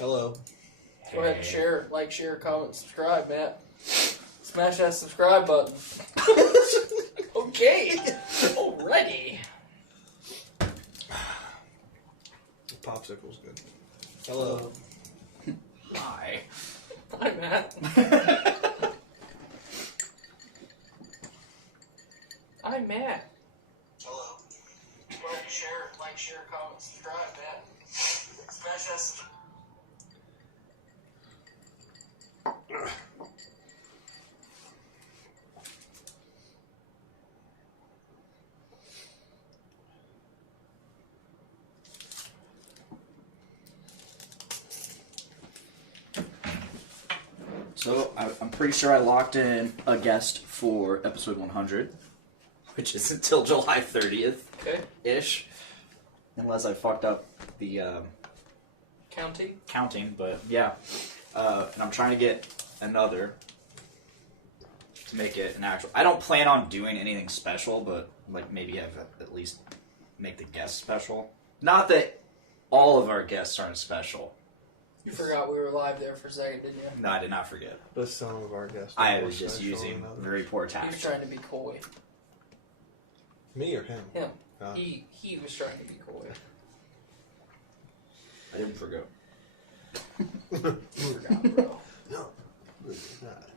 Hello. Go ahead and share, comment, subscribe, Matt. Smash that subscribe button. Okay. Alrighty. The popsicle's good. Hello. Hi. Hi, Matt. I'm Matt. Hello. Go ahead and share, comment, subscribe, Matt. Smash that subscribe. So, I'm pretty sure I locked in a guest for episode 100, which is until July 30th. Okay. Unless I fucked up the counting, but yeah. And I'm trying to get another to make it an actual... I don't plan on doing anything special, but like maybe have at least make the guest special. Not that all of our guests aren't special. You forgot we were live there for a second, didn't you? No, I did not forget. But some of our guests. I was just using very poor He was tactics. trying to be coy. Me or him? Him. Oh. He was trying to be coy. I didn't forget. You forgot, bro. No. Not.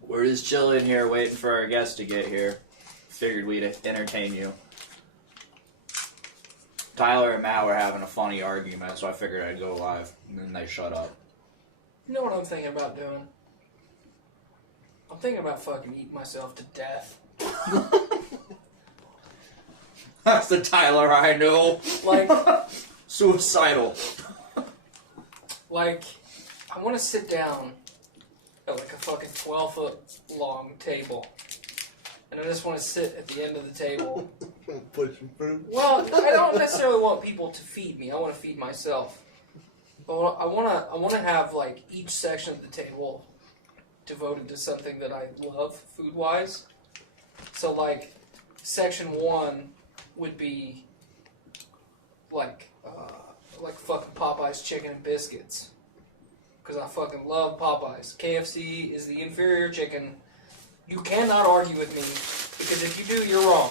We're just chilling here waiting for our guest to get here. Figured we'd entertain you. Tyler and Matt were having a funny argument, so I figured I'd go live, and then they shut up. You know what I'm thinking about doing? I'm thinking about fucking eating myself to death. That's the Tyler I know. Like, Suicidal. like, I want to sit down at like a fucking 12-foot long table. And I just want to sit at the end of the table. Pushing food. Well, I don't necessarily want people to feed me. I want to feed myself. But I want to have like each section of the table devoted to something that I love food-wise. So like section 1 would be like fucking Popeye's chicken and biscuits. Because I fucking love Popeyes. KFC is the inferior chicken. You cannot argue with me, because if you do, you're wrong.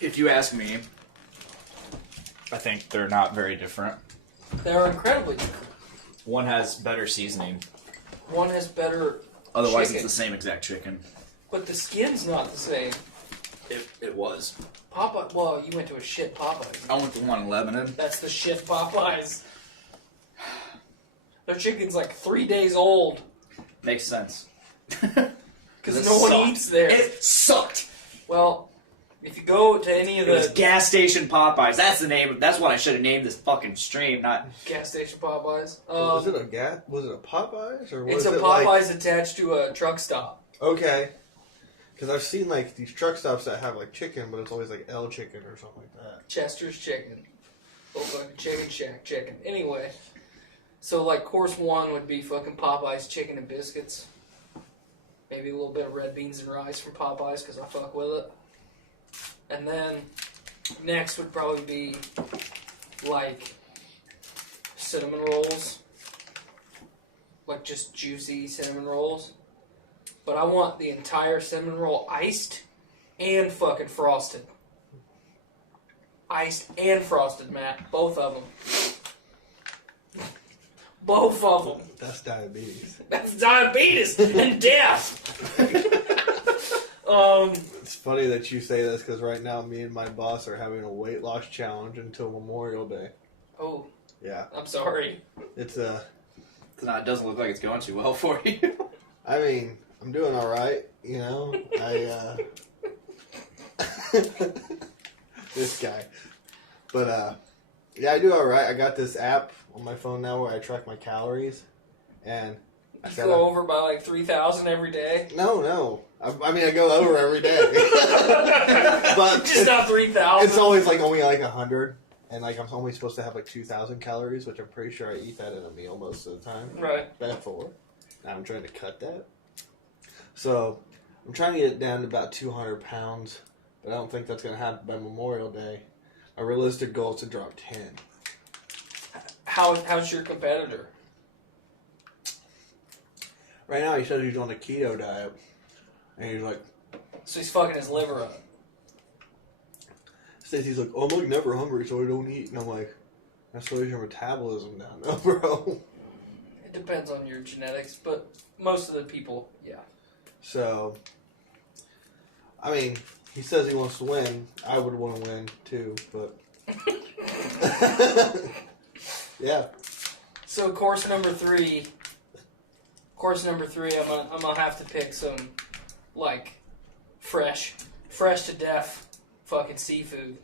If you ask me, I think they're not very different. They're incredibly different. One has better seasoning. One has better Otherwise, chicken, it's the same exact chicken. but the skin's not the same. It was. Popeye, well, you went to a shit Popeyes. I went to one in Lebanon. That's the shit Popeyes. Their chicken's like 3 days old. Makes sense. Because no one eats there. It sucked. Well, if you go to any of It was the gas station Popeyes. That's the name. That's what I should have named this fucking stream. Not. gas station Popeyes, Was it a Was it a Popeyes or was it's a it Popeyes like... attached to a truck stop. Okay. Because I've seen like these truck stops that have like chicken, but it's always like L chicken or something like that. Chester's chicken. Oh, fucking Chicken Shack chicken. Anyway, so like course 1 would be fucking Popeyes chicken and biscuits. Maybe a little bit of red beans and rice from Popeyes because I fuck with it. And then next would probably be like cinnamon rolls. Like just juicy cinnamon rolls. But I want the entire cinnamon roll iced and fucking frosted. Iced and frosted, Matt. Both of them. Both of them. That's diabetes. That's diabetes and death. It's funny that you say this because right now me and my boss are having a weight loss challenge until Memorial Day. Oh, Yeah. I'm sorry. It's It doesn't look like it's going too well for you. I mean, I'm doing all right, you know. This guy. But yeah, I do all right. I got this app on my phone now where I track my calories, and You go over by like 3,000 every day. No. I mean, I go over every day, but Just not 3,000. it's always like only like 100, and like I'm only supposed to have like 2,000 calories, which I'm pretty sure I eat that in a meal most of the time. Right. Therefore, now I'm trying to cut that. So I'm trying to get it down to about 200 pounds, but I don't think that's going to happen by Memorial Day. A realistic goal is to drop 10. how's your competitor? Right now, he says he's on a keto diet, and he's like, So he's fucking his liver up. says he's like, oh, I'm like never hungry, so I don't eat. And I'm like, that slows your metabolism down, though, bro. It depends on your genetics, but most of the people, yeah. So, I mean, he says he wants to win. I would want to win too, but yeah. So course number three, I'm gonna have to pick some like fresh to death fucking seafood,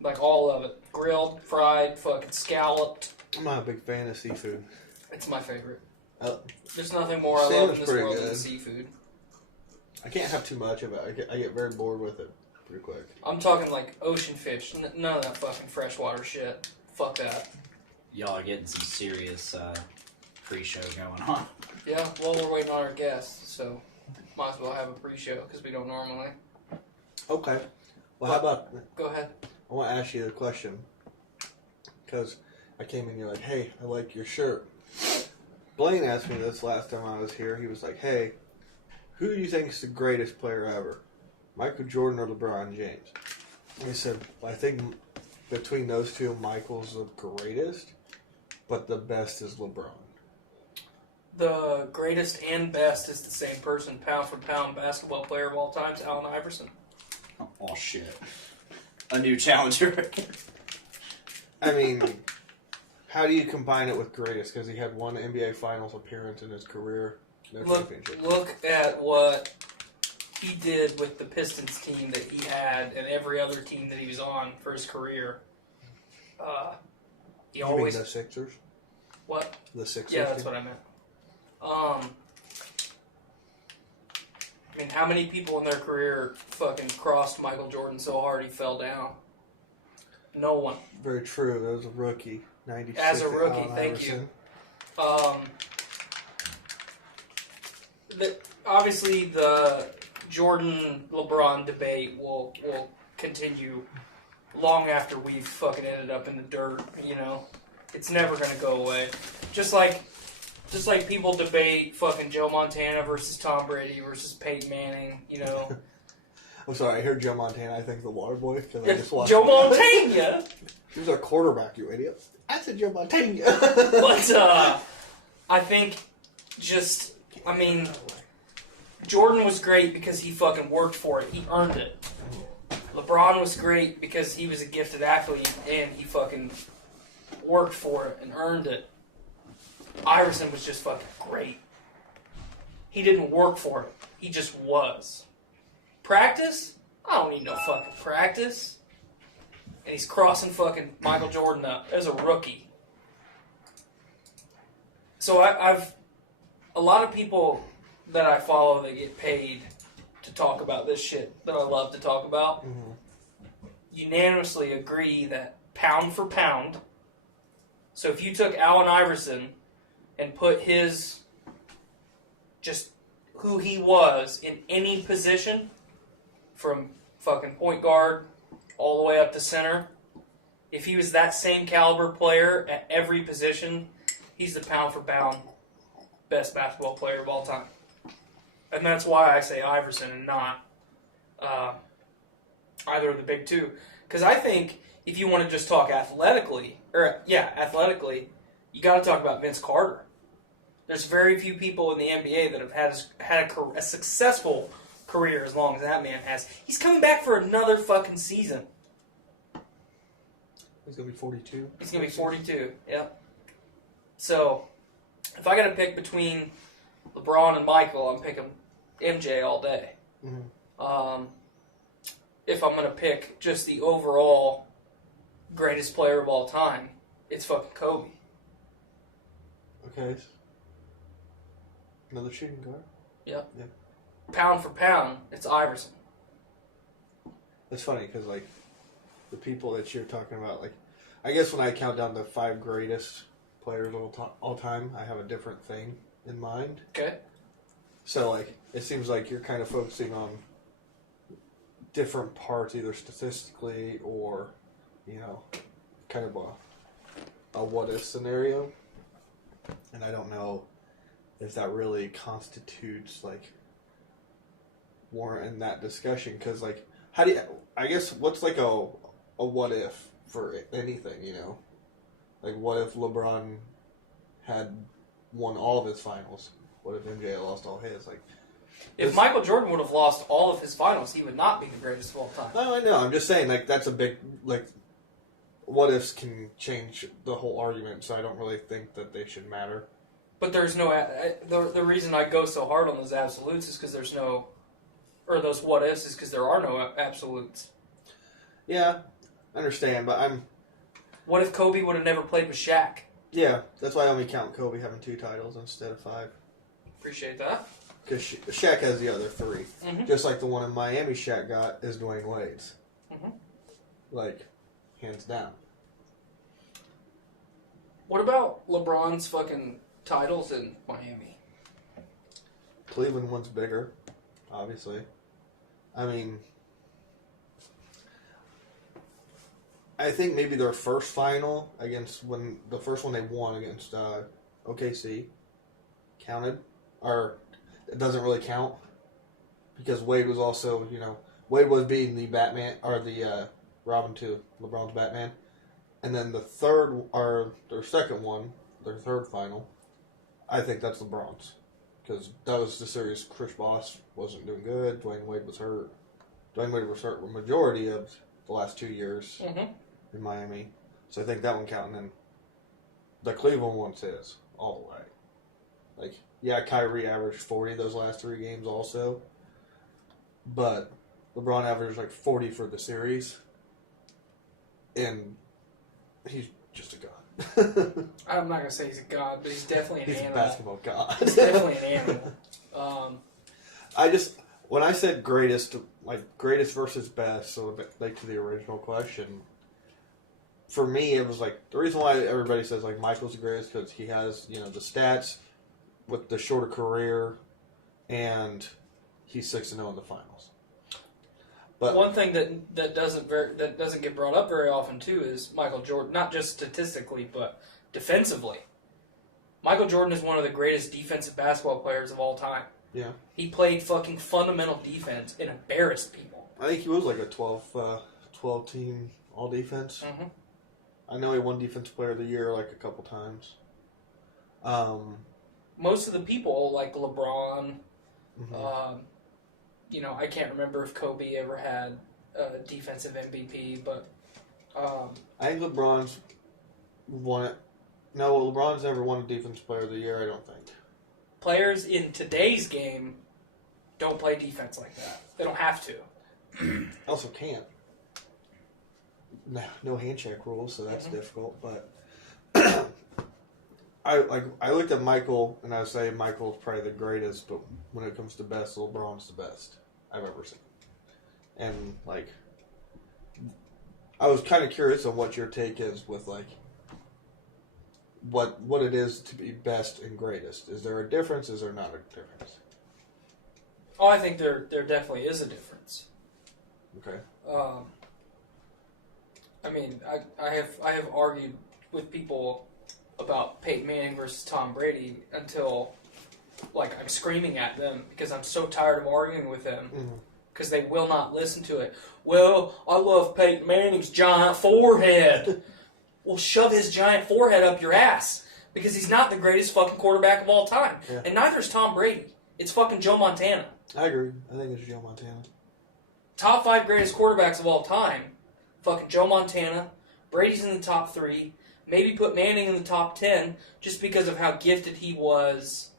like all of it, grilled, fried, fucking scalloped. I'm not a big fan of seafood. It's my favorite. Uh, There's nothing more I love Salmon's in this pretty world than good. seafood. I can't have too much of it. I get very bored with it pretty quick. I'm talking like ocean fish, none of that fucking freshwater shit. Fuck that. Y'all are getting some serious pre-show going on. Yeah, well, we're waiting on our guests, so might as well have a pre-show because we don't normally. Okay. Well, how about, Go ahead. I want to ask you a question. Because I came in, you're like, hey, I like your shirt. Blaine asked me this last time I was here. He was like, hey, who do you think is the greatest player ever? Michael Jordan or LeBron James? And he said, well, I think between those two, Michael's the greatest, but the best is LeBron. The greatest and best is the same person, pound for pound basketball player of all times, Allen Iverson. Oh shit! A new challenger. I mean, how do you combine it with greatest? Because he had one NBA Finals appearance in his career. No championship. Look at what he did with the Pistons team that he had and every other team that he was on for his career. He You always... mean the Sixers? What? The Sixers? Yeah, that's what I meant. I mean, how many people in their career fucking crossed Michael Jordan so hard he fell down? No one. Very true. That was a rookie. 96. As a rookie, Allen thank Iverson. you. Obviously, the Jordan-LeBron debate will continue long after we've fucking ended up in the dirt, you know? It's never gonna go away. Just like people debate fucking Joe Montana versus Tom Brady versus Peyton Manning, you know? I'm sorry, I heard Joe Montana. I think the Water Boy. Because I just watched Joe Montana! He was our quarterback, you idiot. I said Joe Montana. But, I think Jordan was great because he fucking worked for it. He earned it. LeBron was great because he was a gifted athlete and he fucking worked for it and earned it. Iverson was just fucking great. He didn't work for it. He just was. Practice? I don't need no fucking practice. And he's crossing fucking Michael Jordan up as a rookie. So I've a lot of people that I follow that get paid to talk about this shit that I love to talk about unanimously agree that pound for pound. So if you took Allen Iverson and put his, just who he was in any position, from fucking point guard all the way up to center, if he was that same caliber player at every position, he's the pound for pound best basketball player of all time. And that's why I say Iverson and not either of the big two. Because I think if you want to just talk athletically, you got to talk about Vince Carter. There's very few people in the NBA that have had a successful career as long as that man has. He's coming back for another fucking season. He's going to be 42. He's going to be 42, yep. So, if I got to pick between LeBron and Michael, I'm picking MJ all day. Mm-hmm. If I'm going to pick just the overall greatest player of all time, it's fucking Kobe. Okay. Another shooting guard. Yep. Yeah. Pound for pound, it's Iverson. That's funny because, like, the people that you're talking about, like, I guess when I count down the 5 greatest players of all time, I have a different thing in mind. Okay. So, like, it seems like you're kind of focusing on different parts, either statistically or, you know, kind of a what if scenario, and I don't know if that really constitutes like warrant in that discussion. Because like, how do you? I guess what's like a what if for anything, you know? Like, what if LeBron had won all of his finals? What if MJ had lost all his? Like, If Michael Jordan would have lost all of his finals, he would not be the greatest of all time. no, I know. I'm just saying, like, that's a big, like, what ifs can change the whole argument, so I don't really think that they should matter. But there's no... The reason I go so hard on those absolutes is because there's no... Or those what ifs is because there are no absolutes. Yeah, I understand, but What if Kobe would have never played with Shaq? yeah, that's why I only count Kobe having 2 titles instead of 5. Appreciate that. Because Shaq has the other 3. Mm-hmm. Just like the one in Miami Shaq got is Dwayne Wade's. Mm-hmm. Like, hands down. What about LeBron's fucking titles in Miami? Cleveland one's bigger, obviously. I mean, I think maybe their first final the first one they won against OKC counted, or it doesn't really count because Wade was also, Wade was beating the Batman or the Robin to LeBron's Batman, and then the third or their second one, their third final, I think that's LeBron's. Because that was the series Chris Bosh wasn't doing good. Dwayne Wade was hurt. Dwayne Wade was hurt the majority of the last 2 years in Miami. So I think that one counting. And the Cleveland one says all the way. Like, yeah, Kyrie averaged 40 those last 3 games also. But LeBron averaged like 40 for the series. And he's just a god. I'm not going to say he's a god, but he's definitely an He's animal. a basketball god. He's definitely an animal. When I said greatest versus best, so like to the original question, for me it was like the reason why everybody says like Michael's the greatest because he has the stats with the shorter career, and he's 6-0 in the finals. But one thing that doesn't get brought up very often too is Michael Jordan, not just statistically but defensively. Michael Jordan is one of the greatest defensive basketball players of all time. yeah, He played fucking fundamental defense and embarrassed people. I think he was like a 12 team all defense. Mm-hmm. I know he won Defensive Player of the Year like a couple times. Most of the people like LeBron. Mhm. I can't remember if Kobe ever had a defensive MVP, but I think LeBron's won it. No, LeBron's never won a Defensive Player of the Year, I don't think. players in today's game don't play defense like that. They don't have to. Also can't. No handshake rules, so that's difficult. But I looked at Michael, and I would say Michael's probably the greatest. But when it comes to best, LeBron's the best I've ever seen. And like, I was kind of curious on what your take is with like what it is to be best and greatest. Is there a difference? Is there not a difference? Oh, I think there definitely is a difference. Okay. I mean, I have argued with people about Peyton Manning versus Tom Brady until, like, I'm screaming at them because I'm so tired of arguing with them because they will not listen to it. Well, I love Peyton Manning's giant forehead. Well, shove his giant forehead up your ass because he's not the greatest fucking quarterback of all time. Yeah. And neither is Tom Brady. It's fucking Joe Montana. I agree. I think it's Joe Montana. Top 5 greatest quarterbacks of all time. Fucking Joe Montana. Brady's in the top 3. Maybe put Manning in the top 10 just because of how gifted he was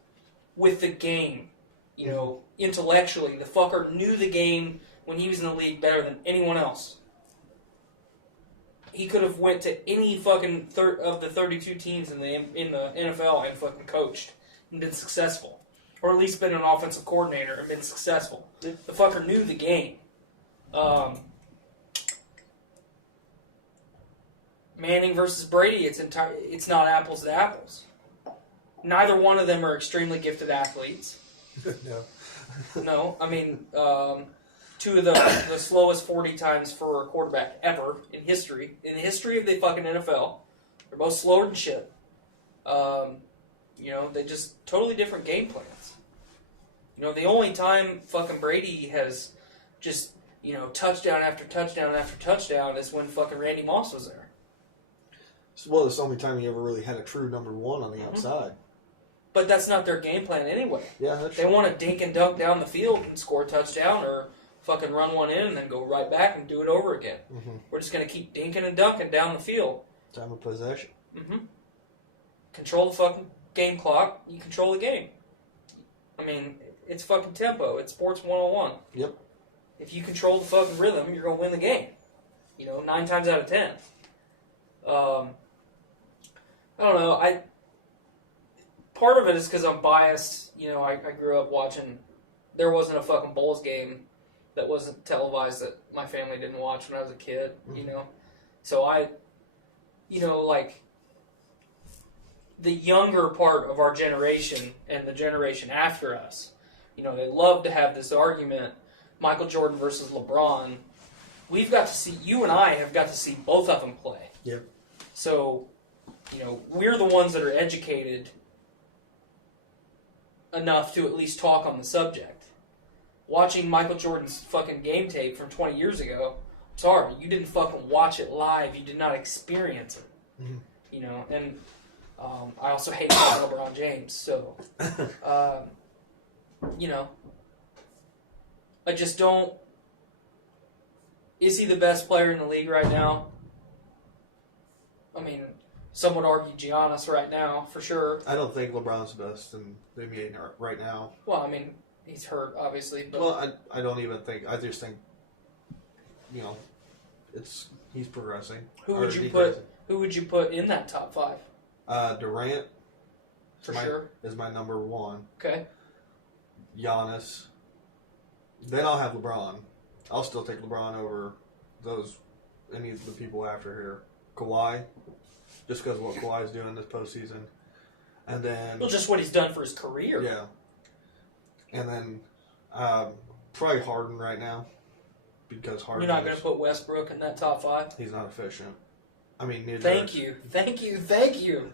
with the game. You know, intellectually. The fucker knew the game when he was in the league better than anyone else. He could have went to any fucking of the 32 teams in the NFL and fucking coached and been successful. Or at least been an offensive coordinator and been successful. Yeah. The fucker knew the game. Manning versus Brady, it's not apples to apples. Neither one of them are extremely gifted athletes. No. No, I mean, 2 of the slowest 40 times for a quarterback ever in history. In the history of the fucking NFL. They're both slower than shit. They just totally different game plans. The only time fucking Brady has just, touchdown after touchdown after touchdown is when fucking Randy Moss was there. Well, it's the only time he ever really had a true number one on the outside. But that's not their game plan anyway. Yeah, that's They true. want to dink and dunk down the field and score a touchdown or fucking run one in and then go right back and do it over again. Mm-hmm. We're just going to keep dinking and dunking down the field. Time of possession. Mm-hmm. Control the fucking game clock. You control the game. I mean, it's fucking tempo. It's sports 101. Yep. If you control the fucking rhythm, you're going to win the game. 9 times out of 10. I don't know. Part of it is because I'm biased. I grew up watching. There wasn't a fucking Bulls game that wasn't televised that my family didn't watch when I was a kid. So the younger part of our generation and the generation after us, they love to have this argument, Michael Jordan versus LeBron. We've got to see, you and I have got to see both of them play. Yep. So, we're the ones that are educated enough to at least talk on the subject. Watching Michael Jordan's fucking game tape from 20 years ago, sorry, you didn't fucking watch it live. You did not experience it. Mm-hmm. And I also hate LeBron James, so, I just don't. Is he the best player in the league right now? I mean, some would argue Giannis right now, for sure. I don't think LeBron's the best in the NBA right now. Well, I mean, he's hurt, obviously. But Well, I don't even think. I just think, he's progressing. Who would you put in that top 5? Durant For sure. is my number 1. Okay. Giannis. Then I'll have LeBron. I'll still take LeBron over any of the people after here. Kawhi, just because of what Kawhi's doing this postseason. And then... Well, just what he's done for his career. Yeah. And then probably Harden right now. Because Harden... You're not going to put Westbrook in that top 5? He's not efficient. I mean, neither... Thank you.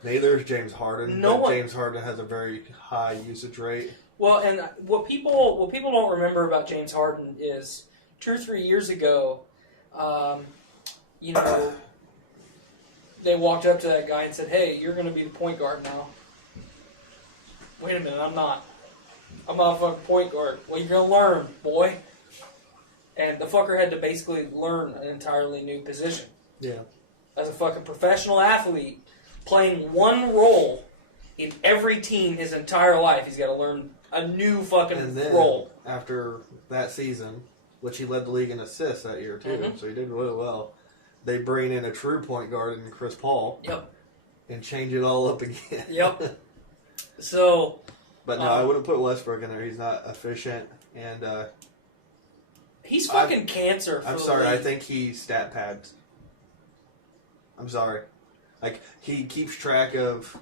Neither is James Harden. No one... James Harden has a very high usage rate. Well, and what people don't remember about James Harden is 2 or 3 years ago, they walked up to that guy and said, "Hey, you're going to be the point guard now." Wait a minute, I'm not. I'm not a fucking point guard. Well, you're going to learn, boy. And the fucker had to basically learn an entirely new position. Yeah. As a fucking professional athlete, playing one role in every team his entire life, he's got to learn a new fucking And then, role. after that season, which he led the league in assists that year, too, Mm-hmm. so he did really well, they bring in a true point guard in Chris Paul. Yep. And change it all up again. Yep. So... But no, I wouldn't put Westbrook in there. He's not efficient, and he's fucking cancer. I'm sorry. I think he stat pads. I'm sorry. Like, he keeps track of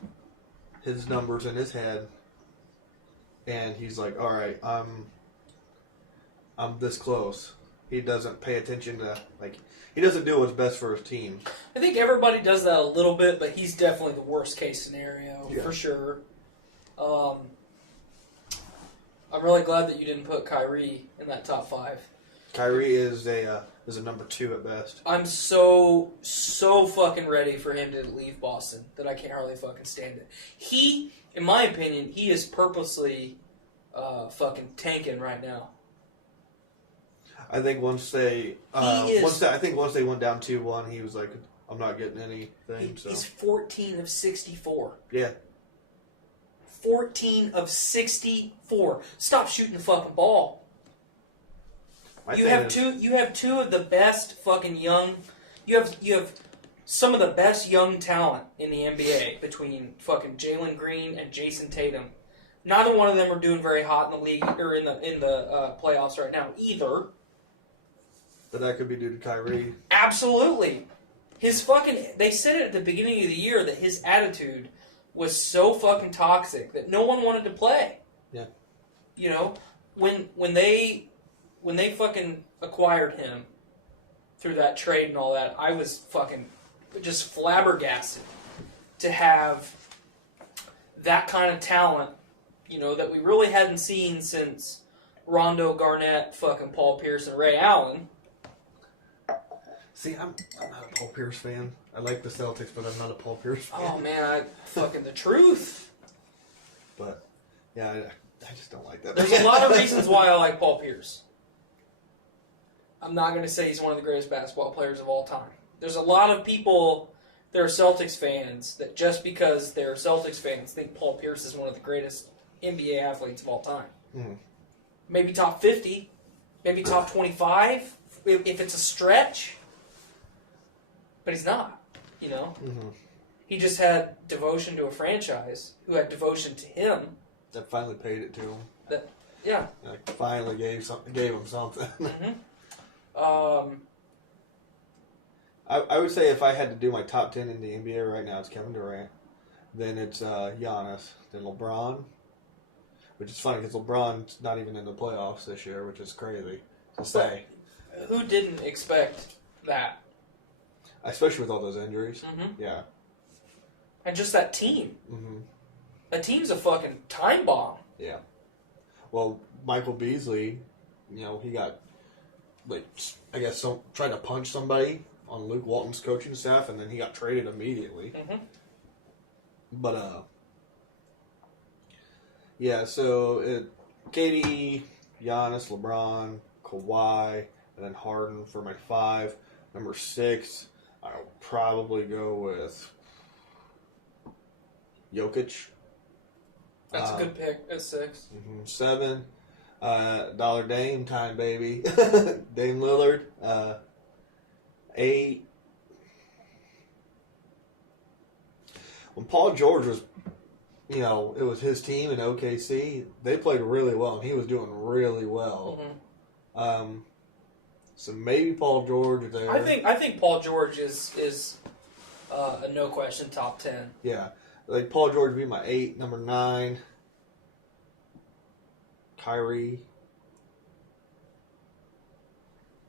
his numbers in his head, and he's like, "All right, I'm this close." He doesn't pay attention to he doesn't do what's best for his team. I think everybody does that a little bit, but he's definitely the worst case scenario for sure. I'm really glad that you didn't put Kyrie in that top 5. Kyrie is a number 2 at best. I'm so fucking ready for him to leave Boston that I can't hardly fucking stand it. He, in my opinion, he is purposely fucking tanking right now. I think once they once they went down 2-1, he was like, "I'm not getting anything." He's 14 of 64. Yeah. 14 of 64. Stop shooting the fucking ball. You have two of the best fucking young. You have some of the best young talent in the NBA between fucking Jalen Green and Jason Tatum. Neither one of them are doing very hot in the league or in the playoffs right now either. But that could be due to Kyrie. Absolutely. They said it at the beginning of the year that his attitude was so fucking toxic that no one wanted to play. Yeah. When they fucking acquired him through that trade and all that, I was fucking just flabbergasted. to have that kind of talent, that we really hadn't seen since Rondo, Garnett, fucking Paul Pierce, and Ray Allen. See, I'm not a Paul Pierce fan. I like the Celtics, but I'm not a Paul Pierce fan. Oh man, fucking the truth. But yeah, I just don't like that. There's a lot of reasons why I like Paul Pierce. I'm not going to say he's one of the greatest basketball players of all time. There's a lot of people that are Celtics fans that just because they're Celtics fans think Paul Pierce is one of the greatest NBA athletes of all time. Mm-hmm. Maybe top 50, maybe top 25, if it's a stretch. But he's not, Mm-hmm. He just had devotion to a franchise who had devotion to him. That finally paid it to him. Yeah. Like finally gave him something. Mm-hmm. I would say if I had to do my top 10 in the NBA right now, it's Kevin Durant. Then it's Giannis. Then LeBron. Which is funny because LeBron's not even in the playoffs this year, which is crazy to say. Who didn't expect that? Especially with all those injuries. Mm-hmm. Yeah. And just that team. Mm-hmm. That team's a fucking time bomb. Yeah. Well, Michael Beasley, he got, tried to punch somebody on Luke Walton's coaching staff, and then he got traded immediately. Mm-hmm. But, yeah, so KD, Giannis, LeBron, Kawhi, and then Harden for my 5. Number 6, I'll probably go with Jokic. That's a good pick at 6. 7, Dollar Dame time, baby. Dame Lillard. 8. When Paul George was, it was his team in OKC, they played really well, and he was doing really well. Mm-hmm. So maybe Paul George there. I think Paul George is a no question top 10. Yeah. Like Paul George would be my 8. Number 9, Kyrie.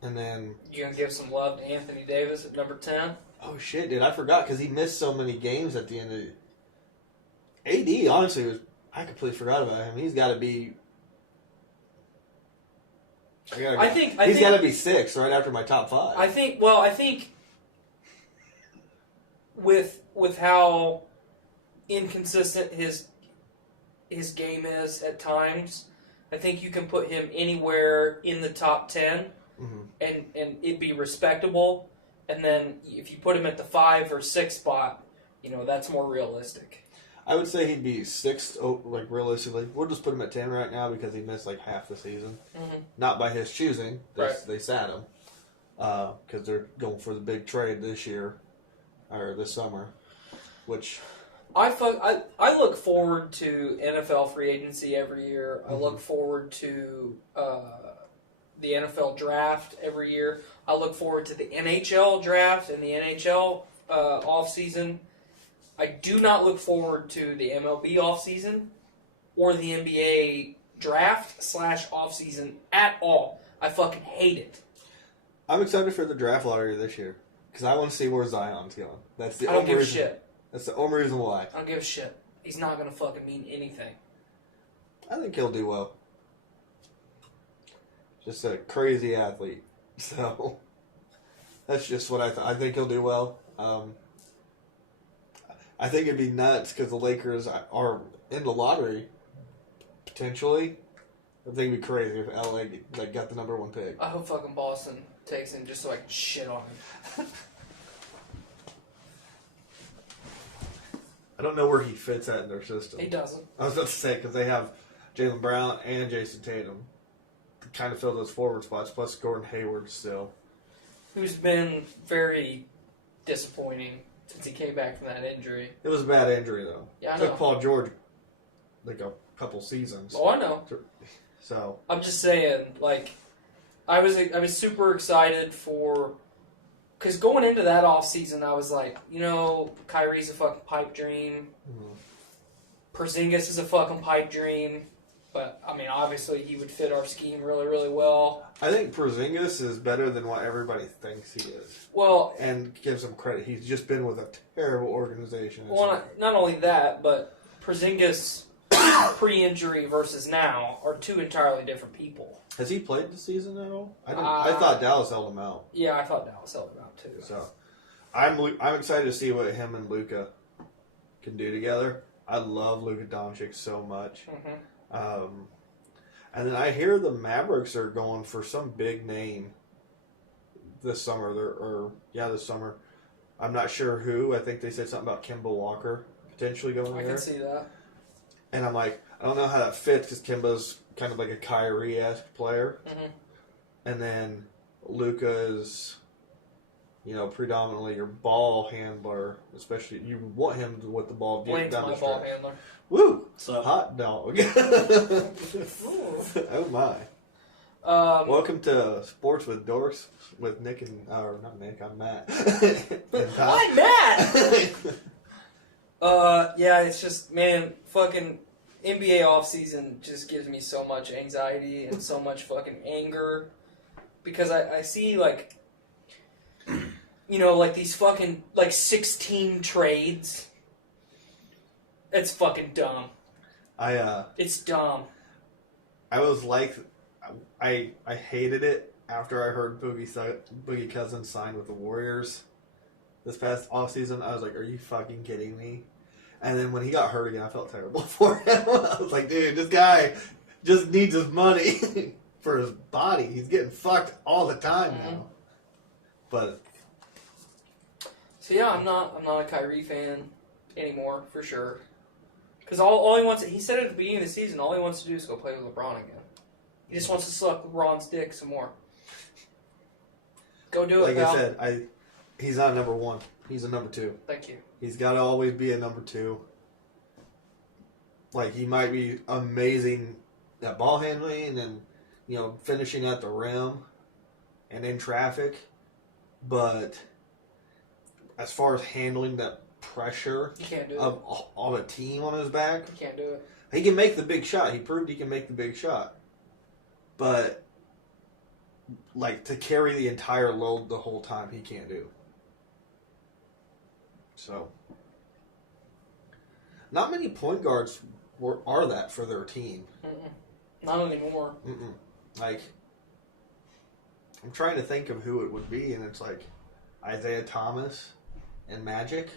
And then... You gonna give some love to Anthony Davis at number 10? Oh, shit, dude. I forgot because he missed so many games at the end of... AD, honestly, I completely forgot about him. He's got to be... He's got to be 6 right after my top 5. I think with how inconsistent his game is at times, I think you can put him anywhere in the top 10 and it'd be respectable. And then if you put him at the 5 or 6 spot, that's more realistic. I would say he'd be 6th, realistically. We'll just put him at 10 right now because he missed half the season. Mm-hmm. Not by his choosing. They Right. sat him because they're going for the big trade this year or this summer, which I look forward to NFL free agency every year. I look forward to the NFL draft every year. I look forward to the NHL draft and the NHL offseason. I do not look forward to the MLB offseason or the NBA draft / offseason at all. I fucking hate it. I'm excited for the draft lottery this year because I want to see where Zion's going. That's the I don't only give a reason. shit. That's the only reason why. I don't give a shit. He's not going to fucking mean anything. I think he'll do well. Just a crazy athlete. So that's just what I thought. I think he'll do well. I think it'd be nuts because the Lakers are in the lottery potentially. I think it'd be crazy if LA got the number 1 pick. I hope fucking Boston takes him just so I can shit on him. I don't know where he fits at in their system. He doesn't. I was about to say because they have Jaylen Brown and Jason Tatum to kind of fill those forward spots, plus Gordon Hayward still. Who's been very disappointing since he came back from that injury. It was a bad injury though. Yeah, I Took know. Paul George a couple seasons. Oh, I know. So I'm just saying, I was super excited for, because going into that offseason, I was like, Kyrie's a fucking pipe dream. Porzingis is a fucking pipe dream. But I mean, obviously, he would fit our scheme really, really well. I think Porzingis is better than what everybody thinks he is, Well, and gives him credit. He's just been with a terrible organization. not only that, but Porzingis pre-injury versus now are two entirely different people. Has he played the season at all? I thought Dallas held him out. Yeah, I thought Dallas held him out too. So I'm excited to see what him and Luka can do together. I love Luka Doncic so much. And then I hear the Mavericks are going for some big name this summer. This summer. I'm not sure who. I think they said something about Kemba Walker potentially going there. I can see that. And I'm like, I don't know how that fits because Kemba's kind of like a Kyrie-esque player. And then Luka is, predominantly your ball handler. Especially, you want him with the ball getting Blaine's down my the ball stretch. handler. Woo! So Hot dog. Oh my. Welcome to Sports with Dorks with Nick and, or not Nick, I'm Matt. And Todd. I'm Matt! Yeah, it's just, man, fucking NBA offseason just gives me so much anxiety and so much fucking anger. Because I see, like, like these fucking, 16 trades. It's fucking dumb. It's dumb. I was like, I hated it after I heard Boogie Cousins signed with the Warriors this past offseason. I was like, are you fucking kidding me? And then when he got hurt again, I felt terrible for him. I was like, dude, this guy just needs his money for his body. He's getting fucked all the time now. But so yeah, I'm not a Kyrie fan anymore for sure. Because all he wants, he said at the beginning of the season, all he wants to do is go play with LeBron again. He just wants to suck LeBron's dick some more. Go do it, pal. I said, he's not number one. He's a number two. Thank you. He's got to always be a number two. Like, he might be amazing at ball handling and, finishing at the rim and in traffic. But as far as handling that pressure You can't do it. of a team on his back, You can't do it. he can make the big shot. He proved he can make the big shot. But, like, to carry the entire load the whole time, he can't do. So, not many point guards are that for their team. Not anymore. Like, I'm trying to think of who it would be, and it's like Isaiah Thomas and Magic.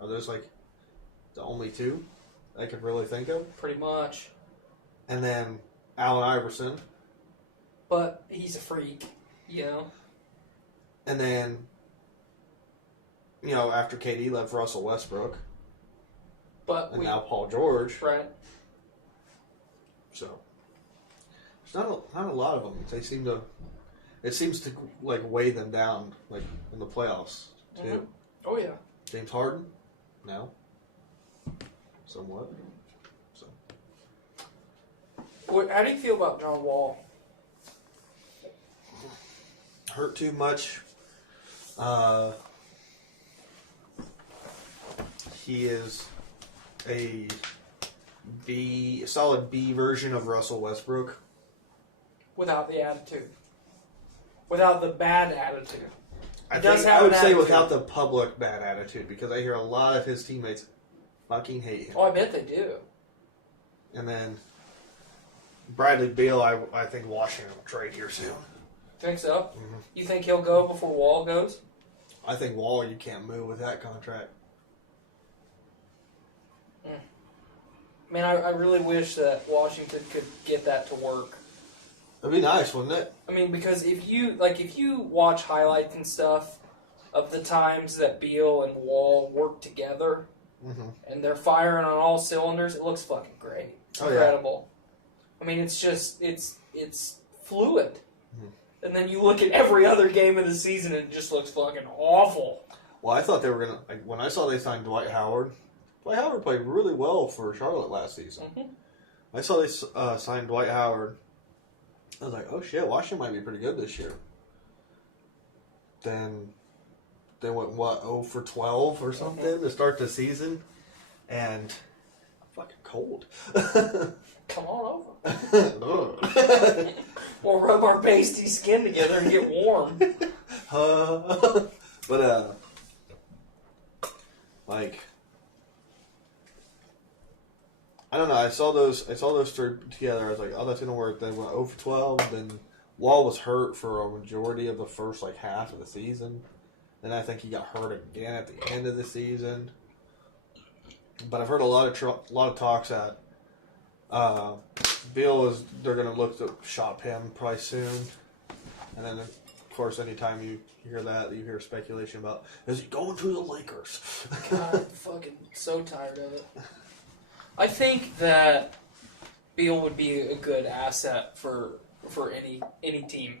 Are those like the only two I could really think of? Pretty much. And then Allen Iverson. But he's a freak, And then, after KD left, Russell Westbrook. But Now Paul George. Right. So, there's not a lot of them. It seems to, like, weigh them down, like, in the playoffs, too. Oh, yeah. James Harden? No. Somewhat. So. How do you feel about John Wall? Hurt too much. He is a solid B version of Russell Westbrook. Without the attitude. Without the bad attitude. I does think have I would an say attitude. without the public bad attitude, because I hear a lot of his teammates fucking hate him. Oh, I bet they do. And then Bradley Beal, I think Washington will trade here soon. Think so? Mm-hmm. You think he'll go before Wall goes? I think Wall, you can't move with that contract. Man, I really wish that Washington could get that to work. That'd be nice, wouldn't it? I mean, because if you watch highlights and stuff of the times that Beal and Wall work together, and they're firing on all cylinders, it looks fucking great. It's incredible. I mean, it's just it's fluid. And then you look at every other game of the season, and it just looks fucking awful. Well, I thought they were gonna. Like, when I saw they signed Dwight Howard played really well for Charlotte last season. I saw they signed Dwight Howard. I was like, oh shit, Washington might be pretty good this year. Then they went 0 for 12 or something to start the season, and fucking cold. Come on over. We'll rub our pasty skin together and get warm. But like, I don't know. I saw those three together. I was like, oh, that's gonna work. Then went 0 for 12. Then Wall was hurt for a majority of the first like half of the season. Then I think he got hurt again at the end of the season. But I've heard a lot of talks that Bill they're gonna look to shop him probably soon. And then of course, anytime you hear that, you hear speculation about is he going to the Lakers? God, I'm fucking so tired of it. I think that Beal would be a good asset for any team.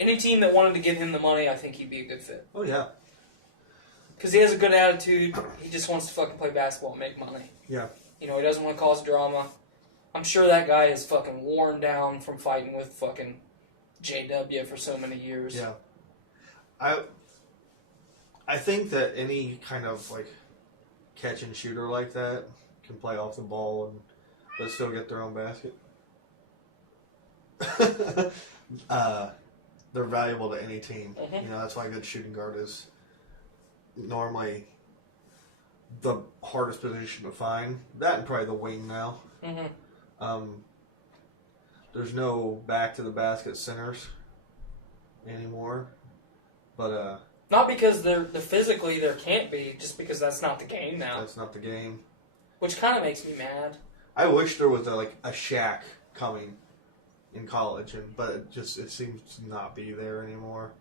Any team that wanted to give him the money, I think he'd be a good fit. Oh yeah, because he has a good attitude. He just wants to fucking play basketball and make money. yeah. You know, he doesn't want to cause drama. I'm sure that guy is fucking worn down from fighting with fucking JW for so many years. Yeah. I think that any kind of like catch and shooter like that can play off the ball but still get their own basket. They're valuable to any team. Mhm. You know, that's why a good shooting guard is normally the hardest position to find. That and probably the wing now. Mm-hmm. There's no back to the basket centers anymore, but Not because they're physically there can't be, just because that's not the game now. that's not the game. Which kind of makes me mad. I wish there was a Shaq coming in college, but it seems to not be there anymore.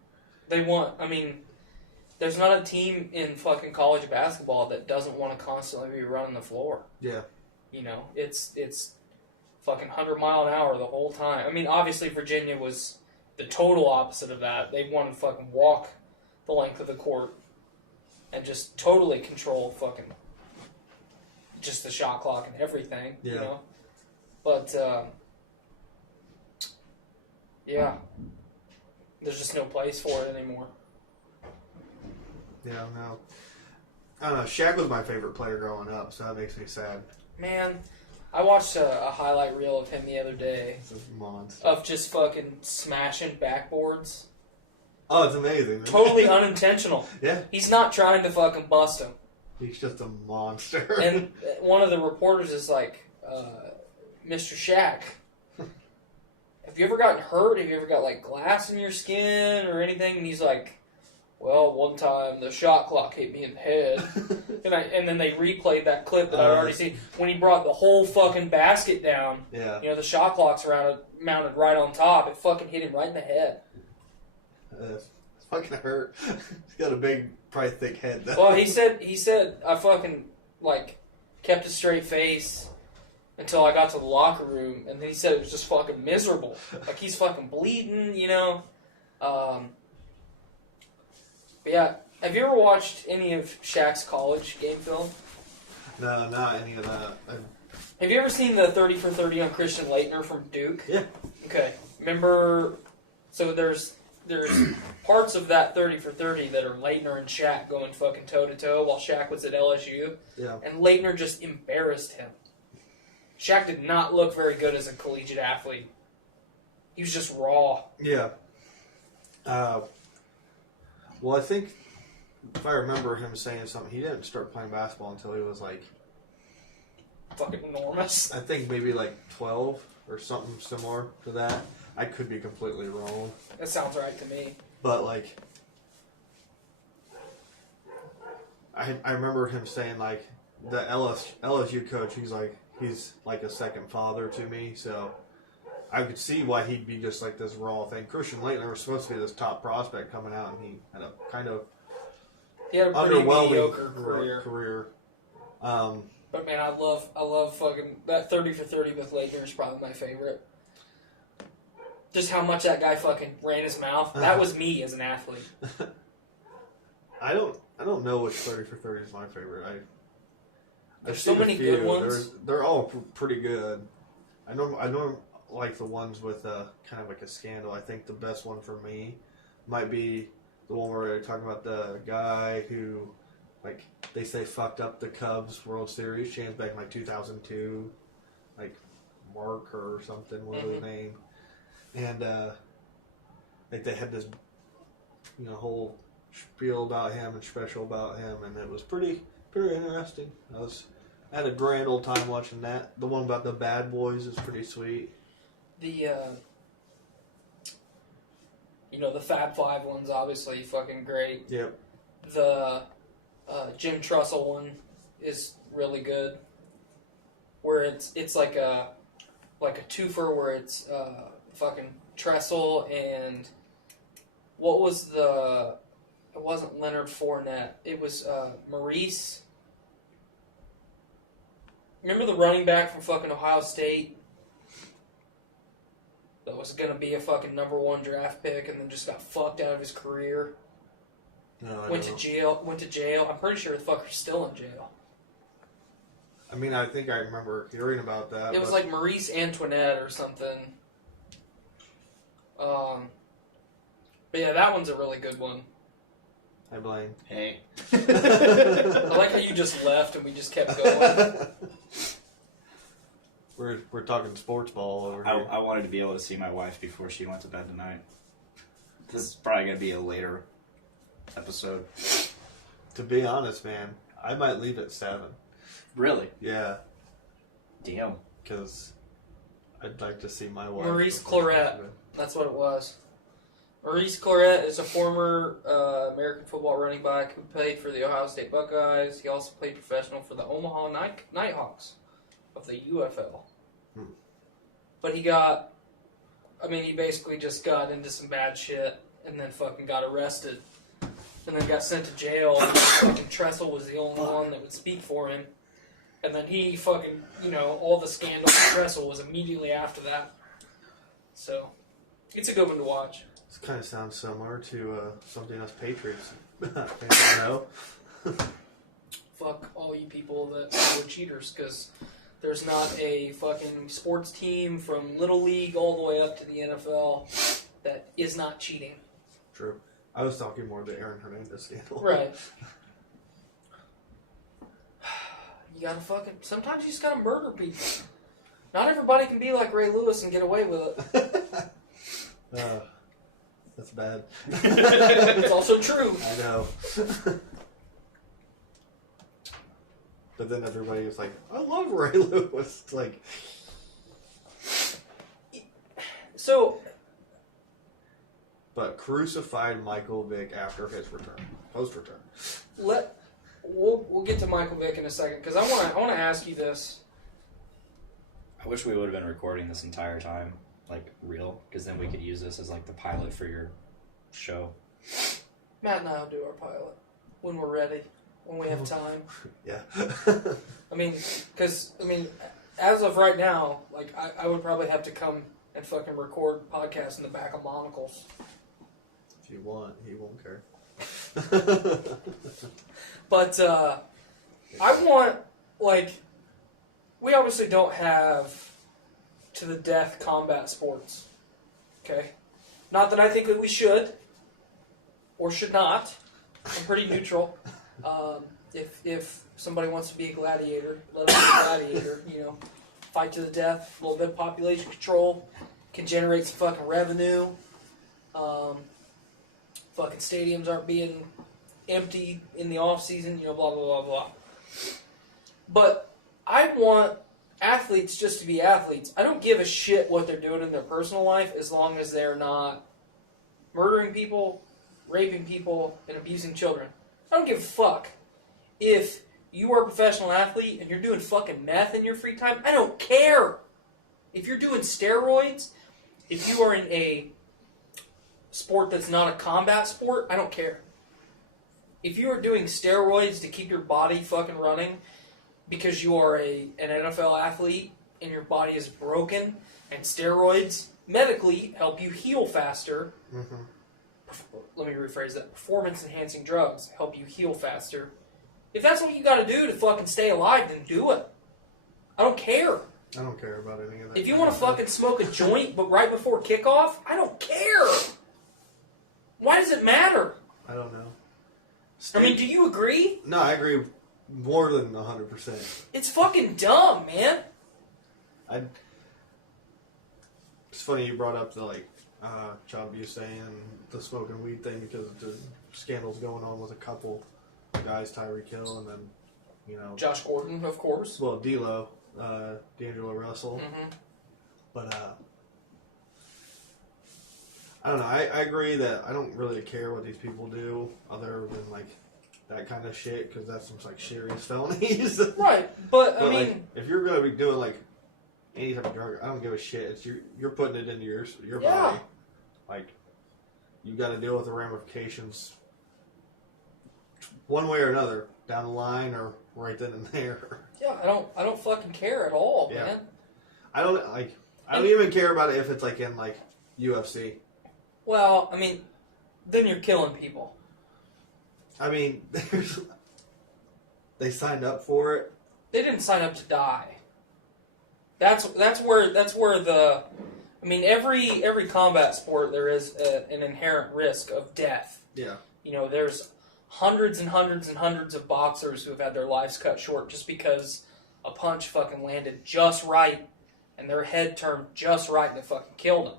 There's not a team in fucking college basketball that doesn't want to constantly be running the floor. Yeah. You know, it's fucking 100 mile an hour the whole time. I mean, obviously Virginia was the total opposite of that. They wanted to fucking walk the length of the court and just totally control fucking just the shot clock and everything. Yeah. You know? But yeah, there's just no place for it anymore. Yeah, no. I don't know. Shaq was my favorite player growing up, so that makes me sad. Man, I watched a highlight reel of him the other day It's a monster. of just fucking smashing backboards. Oh, it's amazing. Totally unintentional. Yeah. He's not trying to fucking bust him. He's just a monster. And one of the reporters is like, Mr. Shaq, have you ever gotten hurt? Have you ever got like glass in your skin or anything? And he's like, well, one time the shot clock hit me in the head. and then they replayed that clip that I'd already seen when he brought the whole fucking basket down. Yeah. You know, the shot clock's mounted right on top. It fucking hit him right in the head. It's fucking hurt. He's got a big, probably thick head, though. Well, he said I fucking, kept a straight face until I got to the locker room, and then he said it was just fucking miserable. Like, he's fucking bleeding, you know? But yeah, have you ever watched any of Shaq's college game film? No, not any of that. Have you ever seen the 30 for 30 on Christian Laettner from Duke? Yeah. Okay. Remember, so there's parts of that 30 for 30 that are Laettner and Shaq going fucking toe-to-toe while Shaq was at LSU. Yeah. And Laettner just embarrassed him. Shaq did not look very good as a collegiate athlete. He was just raw. Yeah. Well, I think, if I remember him saying something, he didn't start playing basketball until he was Fucking enormous. I think maybe 12 or something similar to that. I could be completely wrong. That sounds right to me. But, I remember him saying, the LSU coach, he's like a second father to me, so I could see why he'd be just this raw thing. Christian Laettner was supposed to be this top prospect coming out, and he had a kind of He had a pretty underwhelming mediocre career. But man, I love fucking that 30 for 30 with Laettner is probably my favorite. Just how much that guy fucking ran his mouth. That was me as an athlete. I don't know which 30 for 30 is my favorite. There's so many good ones. They're all pretty good. I know like the ones with kind of a scandal. I think the best one for me might be the one where they're talking about the guy who like they say fucked up the Cubs World Series chance back in like 2002, like Mark or something was his name, and like they had this whole spiel about him and special about him, and it was pretty interesting. I had a grand old time watching that. The one about the bad boys is pretty sweet. The the Fab Five one's obviously fucking great. Yep. The Jim Trussell one is really good. Where it's like a twofer where it's fucking Tressel and what was the? It wasn't Leonard Fournette. It was Maurice. Remember the running back from fucking Ohio State that was gonna be a fucking #1 draft pick and then just got fucked out of his career? No, I Went don't. to jail. I'm pretty sure the fucker's still in jail. I mean, I think I remember hearing about that. It was like Maurice Antoinette or something. But yeah, that one's a really good one. I blame. Hey. I like how you just left and we just kept going. We're talking sports ball over here. I wanted to be able to see my wife before she went to bed tonight. This is probably going to be a later episode. To be honest, man, I might leave at 7. Really? Yeah, Damn. because I'd like to see my wife. Maurice before she goes Claret. to bed. That's what it was. Maurice Claret is a former American football running back who played for the Ohio State Buckeyes. He also played professional for the Omaha Nighthawks of the UFL. But he basically just got into some bad shit and then fucking got arrested. And then got sent to jail. And fucking Tressel was the only one that would speak for him. And then he fucking, all the scandal with Tressel was immediately after that. So, it's a good one to watch. This kind of sounds similar to something us Patriots fans know. Fuck all you people that were cheaters, because there's not a fucking sports team from Little League all the way up to the NFL that is not cheating. True. I was talking more the Aaron Hernandez scandal. Right. You gotta sometimes you just gotta murder people. Not everybody can be like Ray Lewis and get away with it. That's bad. It's also true. I know. But then everybody was like, I love Ray Lewis. It's like... So... But crucified Michael Vick after his return. Post-return. We'll get to Michael Vick in a second, because I want to ask you this. I wish we would have been recording this entire time, like real, because then we could use this as like the pilot for your show. Matt and I will do our pilot when we're ready, when we have time. Yeah. Because as of right now, like I would probably have to come and fucking record podcasts in the back of monocles. If you want, he won't care. But I want, we obviously don't have to the death combat sports. Okay? Not that I think that we should or should not. I'm pretty neutral. If somebody wants to be a gladiator, let them be a gladiator. Fight to the death, a little bit of population control, can generate some fucking revenue. Fucking stadiums aren't being empty in the off season, blah blah blah blah. But I want athletes just to be athletes. I don't give a shit what they're doing in their personal life as long as they're not murdering people, raping people, and abusing children. I don't give a fuck. If you are a professional athlete and you're doing fucking meth in your free time, I don't care. If you're doing steroids, if you are in a sport that's not a combat sport, I don't care. If you are doing steroids to keep your body fucking running because you are an NFL athlete and your body is broken and steroids medically help you heal faster, let me rephrase that, performance-enhancing drugs help you heal faster. If that's what you gotta do to fucking stay alive, then do it. I don't care. I don't care about any of that. If you want to fucking smoke a joint but right before kickoff, I don't care. Why does it matter? I don't know. I mean, do you agree? No, I agree more than 100%. It's fucking dumb, man. It's funny you brought up the child abuse thing and the smoking weed thing because the scandals going on with a couple guys, Tyreek Hill, and then Josh Gordon, of course. well, D'Angelo Russell. Mm-hmm. But I don't know. I agree that I don't really care what these people do other than that kind of shit because that's some serious felonies. Right, but I mean, if you're gonna be doing any type of drug, I don't give a shit. It's you're putting it into your Yeah. body. You got to deal with the ramifications one way or another down the line or right then and there. yeah, I don't fucking care at all, Yeah. man. I don't even care about it if it's in UFC. Well, I mean, then you're killing people. I mean, they signed up for it. They didn't sign up to die. That's where the, I mean, every combat sport there is an inherent risk of death. Yeah. There's hundreds and hundreds and hundreds of boxers who have had their lives cut short just because a punch fucking landed just right and their head turned just right and it fucking killed them.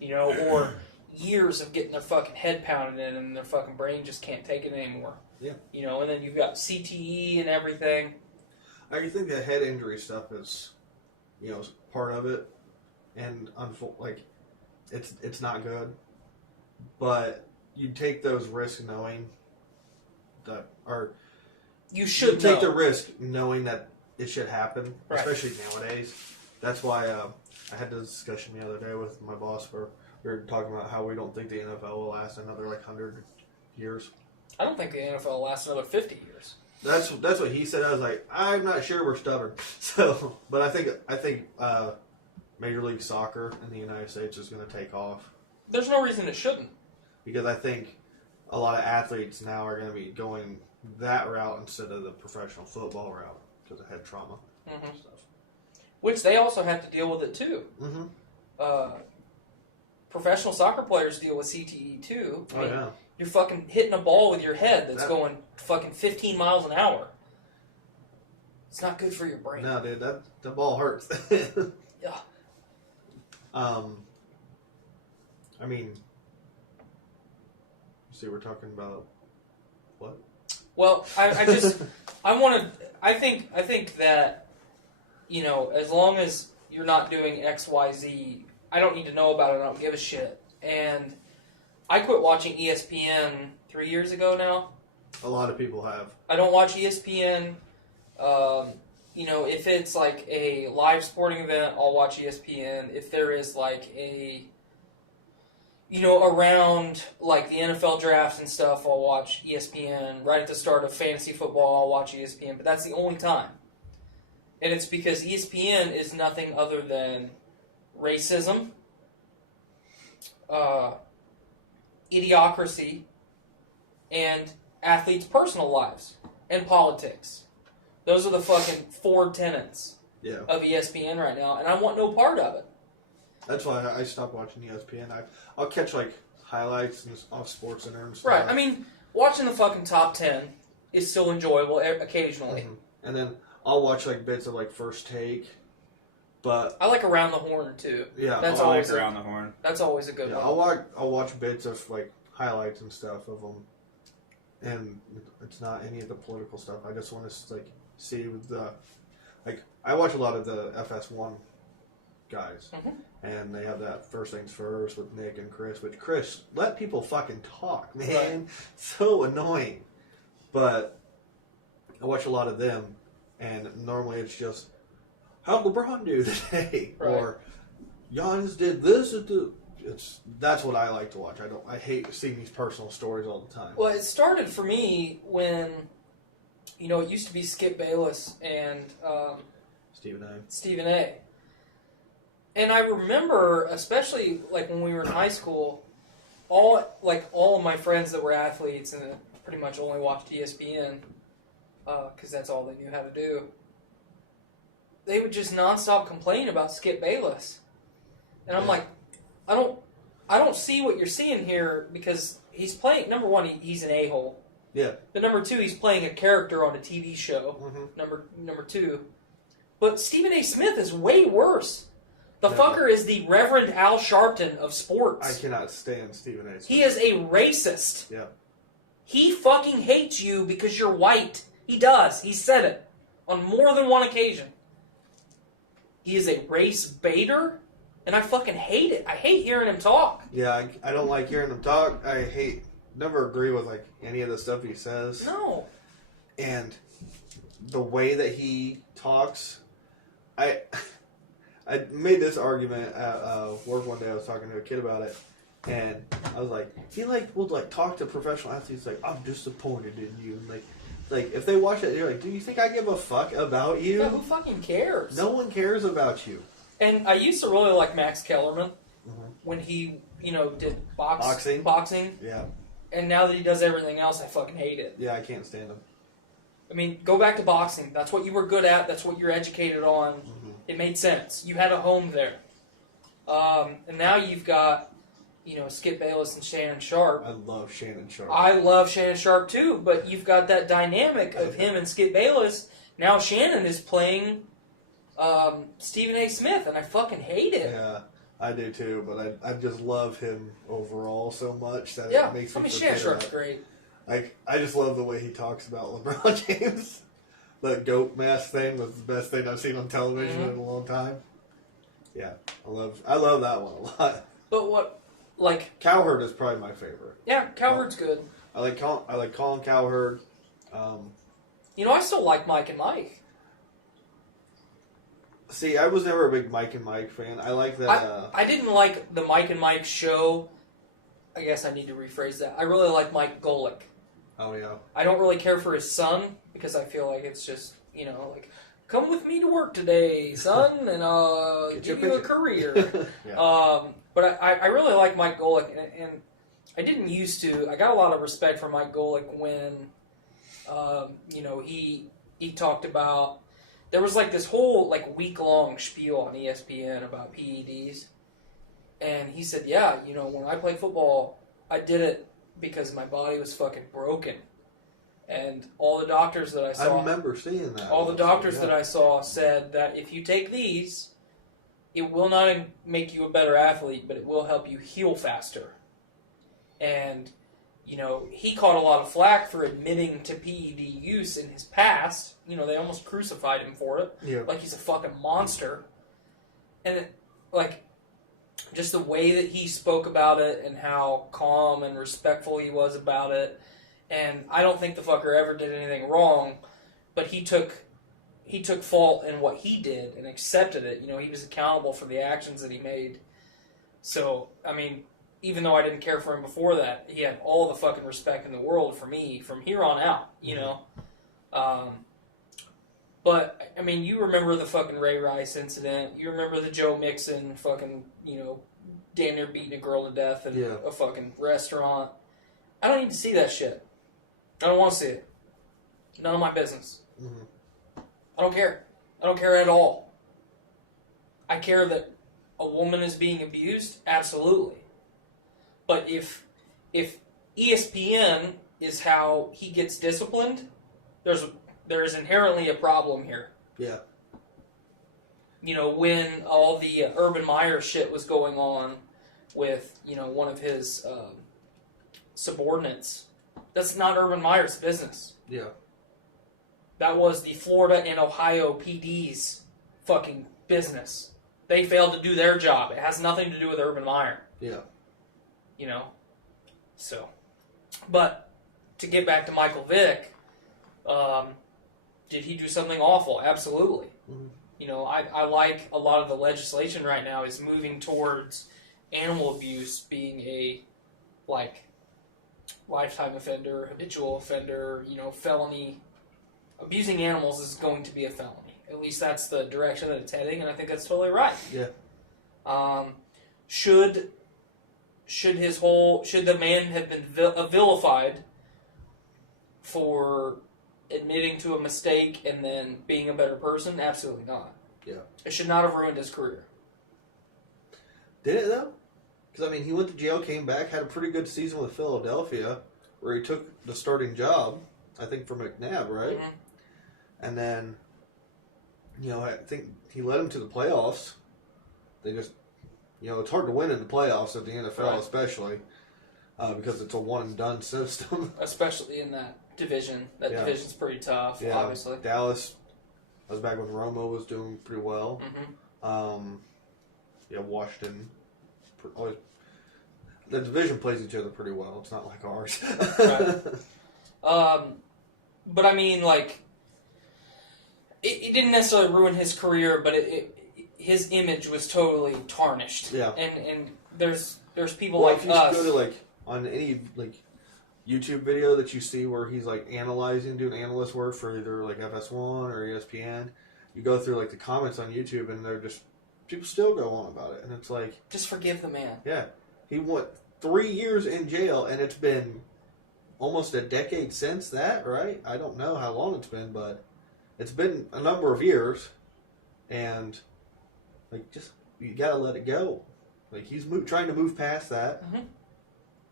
Mm-hmm. Or years of getting their fucking head pounded in and their fucking brain just can't take it anymore. Yeah. And then you've got CTE and everything. I think the head injury stuff is, part of it, and it's not good. But you take those risks knowing that, or You should take know. the risk knowing that it should happen, Right. especially nowadays. That's why I had this discussion the other day with my boss where we were talking about how we don't think the NFL will last another 100 years. I don't think the NFL will last another 50 years. That's what he said. I was like, I'm not sure. We're stubborn. So, but I think Major League Soccer in the United States is going to take off There's no reason it shouldn't. because I think a lot of athletes now are going to be going that route instead of the professional football route because of head trauma and stuff. Which they also have to deal with it too. Mm-hmm. Professional soccer players deal with CTE too. I Oh mean, yeah. You're fucking hitting a ball with your head that's That- going fucking 15 miles an hour. It's not good for your brain. No, dude, the ball hurts. Yeah. I mean, see, we're talking about what? Well, I think that, as long as you're not doing X, Y, Z, I don't need to know about it. I don't give a shit. And I quit watching ESPN 3 years ago now. A lot of people have. I don't watch ESPN. If it's a live sporting event, I'll watch ESPN. If there is around the NFL drafts and stuff, I'll watch ESPN. Right at the start of fantasy football, I'll watch ESPN. But that's the only time. And it's because ESPN is nothing other than racism, idiocracy, and athletes' personal lives, and politics. Those are the fucking 4 tenets of ESPN right now, and I want no part of it. That's why I stopped watching ESPN. I'll catch highlights and off Sports Center and stuff. Right, I mean, watching the fucking top 10 is still enjoyable occasionally. Mm-hmm. And then I'll watch bits of First Take, but I like Around the Horn too. yeah, That's I always like Around the Horn. That's always a good yeah, one. I'll watch bits of highlights and stuff of them, and it's not any of the political stuff. I just want to see the I watch a lot of the FS1 guys, and they have that First Things First with Nick and Chris. Which Chris, let people fucking talk, man. Right. So annoying. But I watch a lot of them, and normally it's just how'd LeBron do today, Right. or Giannis did this. That's what I like to watch. I hate seeing these personal stories all the time. Well, it started for me when, it used to be Skip Bayless and Stephen A. And I remember, especially when we were in high school, all of my friends that were athletes and pretty much only watched ESPN because that's all they knew how to do. They would just nonstop complain about Skip Bayless, and I'm like, I don't see what you're seeing here because he's playing. Number one, he's an a-hole. Yeah. But number two, he's playing a character on a TV show. Mm-hmm. Number two. But Stephen A. Smith is way worse. The No. fucker is the Reverend Al Sharpton of sports. I cannot stand Stephen A. Smith. He is a racist. Yeah. He fucking hates you because you're white. He does. He said it on more than one occasion. He is a race baiter, and I fucking hate it. I hate hearing him talk. Yeah, I don't like hearing him talk. Never agree with like any of the stuff he says. No. And the way that he talks, I made this argument at work one day. I was talking to a kid about it, and I was like, he will talk to professional athletes like, I'm disappointed in you. And like if they watch it, they're like, do you think I give a fuck about you? Yeah, who fucking cares? No one cares about you. And I used to really like Max Kellerman Mm-hmm. when he, did boxing. Yeah. And now that he does everything else, I fucking hate it. Yeah, I can't stand him. I mean, go back to boxing. That's what you were good at. That's what you're educated on. Mm-hmm. It made sense. You had a home there. And now you've got, Skip Bayless and Shannon Sharp. I love Shannon Sharp. I love Shannon Sharp too, but you've got that dynamic of him and Skip Bayless. Now Shannon is playing Stephen A. Smith, and I fucking hate it. Yeah, I do too, but I just love him overall so much that Yeah, it makes I me mean, forget Shannon Sharp's about- great. Like, I just love the way he talks about LeBron James. That goat mask thing was the best thing I've seen on television Mm-hmm. in a long time. Yeah, I love that one a lot. But Cowherd is probably my favorite. yeah, Cowherd's good. I like Colin Cowherd. I still like Mike and Mike. See, I was never a big Mike and Mike fan. I like that. I didn't like the Mike and Mike show. I guess I need to rephrase that. I really like Mike Golick. Oh yeah. I don't really care for his son because I feel like it's just, come with me to work today, son, and I'll Get give your you a picture. career. Yeah. But I really like Mike Golick, and I didn't used to. I got a lot of respect for Mike Golick when, he talked about, there was this whole week-long spiel on ESPN about PEDs. And he said, yeah, when I played football, I did it because my body was fucking broken. And all the doctors that I saw... I remember seeing that. All the doctors yeah. that I saw said that if you take these, it will not make you a better athlete, but it will help you heal faster. And, he caught a lot of flack for admitting to PED use in his past. They almost crucified him for it. Yeah. Like he's a fucking monster. And, just the way that he spoke about it and how calm and respectful he was about it. And I don't think the fucker ever did anything wrong, but he took fault in what he did and accepted it. He was accountable for the actions that he made. So, I mean, even though I didn't care for him before that, he had all the fucking respect in the world for me from here on out, But, I mean, you remember the fucking Ray Rice incident. You remember the Joe Mixon fucking, damn near beating a girl to death in Yeah. a fucking restaurant. I don't need to see that shit. I don't want to see it. None of my business. Mm-hmm. I don't care. I don't care at all. I care that a woman is being abused? Absolutely. But if ESPN is how he gets disciplined, there is inherently a problem here. Yeah. When all the Urban Meyer shit was going on with, one of his subordinates, that's not Urban Meyer's business. Yeah. That was the Florida and Ohio PD's fucking business. They failed to do their job. It has nothing to do with Urban Meyer. Yeah. So. But, to get back to Michael Vick, did he do something awful? Absolutely. Mm-hmm. I like a lot of the legislation right now is moving towards animal abuse being a, lifetime offender, habitual offender, felony. Abusing animals is going to be a felony. At least that's the direction that it's heading, and I think that's totally right. Yeah. Should the man have been vilified for admitting to a mistake and then being a better person? Absolutely not. Yeah. It should not have ruined his career. Did it though? Because he went to jail, came back, had a pretty good season with Philadelphia. where he took the starting job, I think, for McNabb, right? Mhm. And then, I think he led them to the playoffs. They just, it's hard to win in the playoffs at the NFL, Right. especially because it's a one-and-done system. Especially in that division. That Yeah. division's pretty tough, Yeah, obviously. Dallas, that was back when Romo was doing pretty well. Mm-hmm. Washington, always, the division plays each other pretty well. It's not like ours. Right. But I mean, like, it didn't necessarily ruin his career, but his image was totally tarnished. Yeah. And there's people Well, like if you us. go to on any YouTube video that you see where he's doing analyst work for either FS1 or ESPN, you go through the comments on YouTube and they're just people still go on about it, and it's like, just forgive the man. yeah, he went 3 years in jail, and it's been almost a decade since that, right? I don't know how long it's been, but it's been a number of years, and you gotta let it go. He's trying to move past that. Mm-hmm.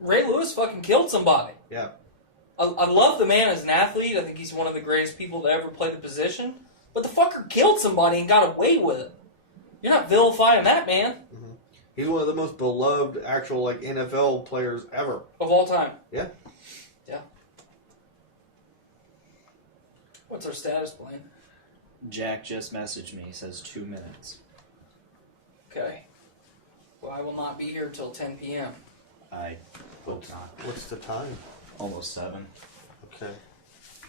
Ray Lewis fucking killed somebody. Yeah. I love the man as an athlete. I think he's one of the greatest people to ever play the position. But the fucker killed somebody and got away with it. You're not vilifying that man. Mm-hmm. He's one of the most beloved actual NFL players ever. Of all time. Yeah. Yeah. What's our status, Blaine? Jack just messaged me. He says 2 minutes. Okay. Well, I will not be here till 10 p.m. I hope not. What's the time? Almost 7. Okay.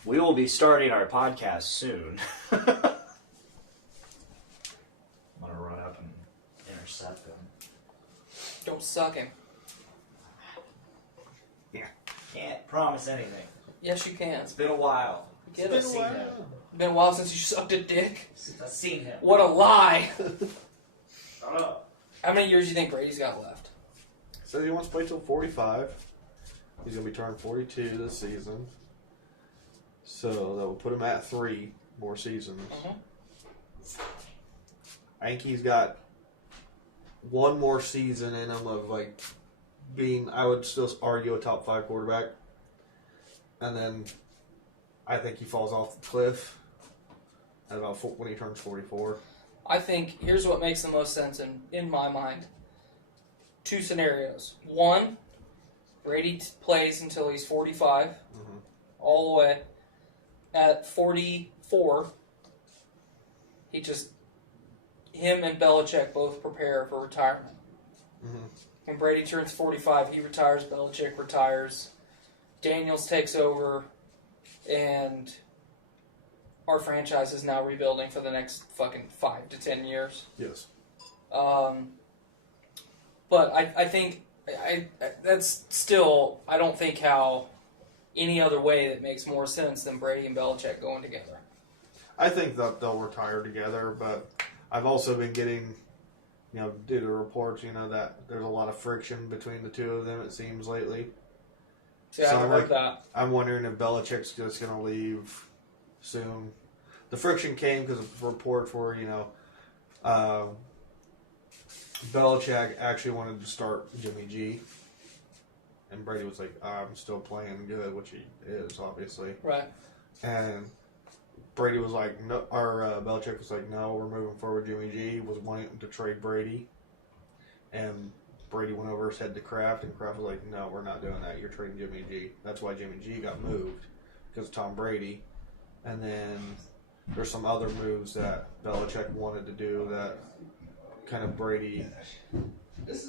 We will be starting our podcast soon. I'm going to run up and intercept him. Don't suck him. Yeah. Can't promise anything. Yes, you can. It's been a while. Get It's it? been a while. Been a while since you sucked a dick. Since I've seen him. What a lie. Shut up. How many years do you think Brady's got left? Says he wants to play till 45. He's going to be turning 42 this season. So that will put him at 3 more seasons. Uh-huh. I think he's got 1 more season in him of being, I would still argue, a top 5 quarterback. And then I think he falls off the cliff at about when he turns 44. I think here's what makes the most sense in my mind. 2 scenarios. 1, Brady plays until he's 45, all the way. At 44, him and Belichick both prepare for retirement. Mm-hmm. When Brady turns 45, he retires, Belichick retires, Daniels takes over, and our franchise is now rebuilding for the next fucking 5 to 10 years. Yes. But I think that's still, I don't think how any other way that makes more sense than Brady and Belichick going together. I think that they'll retire together, but I've also been getting, due to reports, that there's a lot of friction between the two of them, it seems, lately. See, I haven't heard that. I'm wondering if Belichick's just going to leave soon. The friction came because of reports where, Belichick actually wanted to start Jimmy G. And Brady was like, I'm still playing good, which he is, obviously. Right. And Brady was like, no, or Belichick was like, no, we're moving forward. Jimmy G was wanting to trade Brady. And Brady went over his head to Kraft, and Kraft was like, no, we're not doing that. You're trading Jimmy G. That's why Jimmy G got moved, because of Tom Brady. And then there's some other moves that Belichick wanted to do that kind of Brady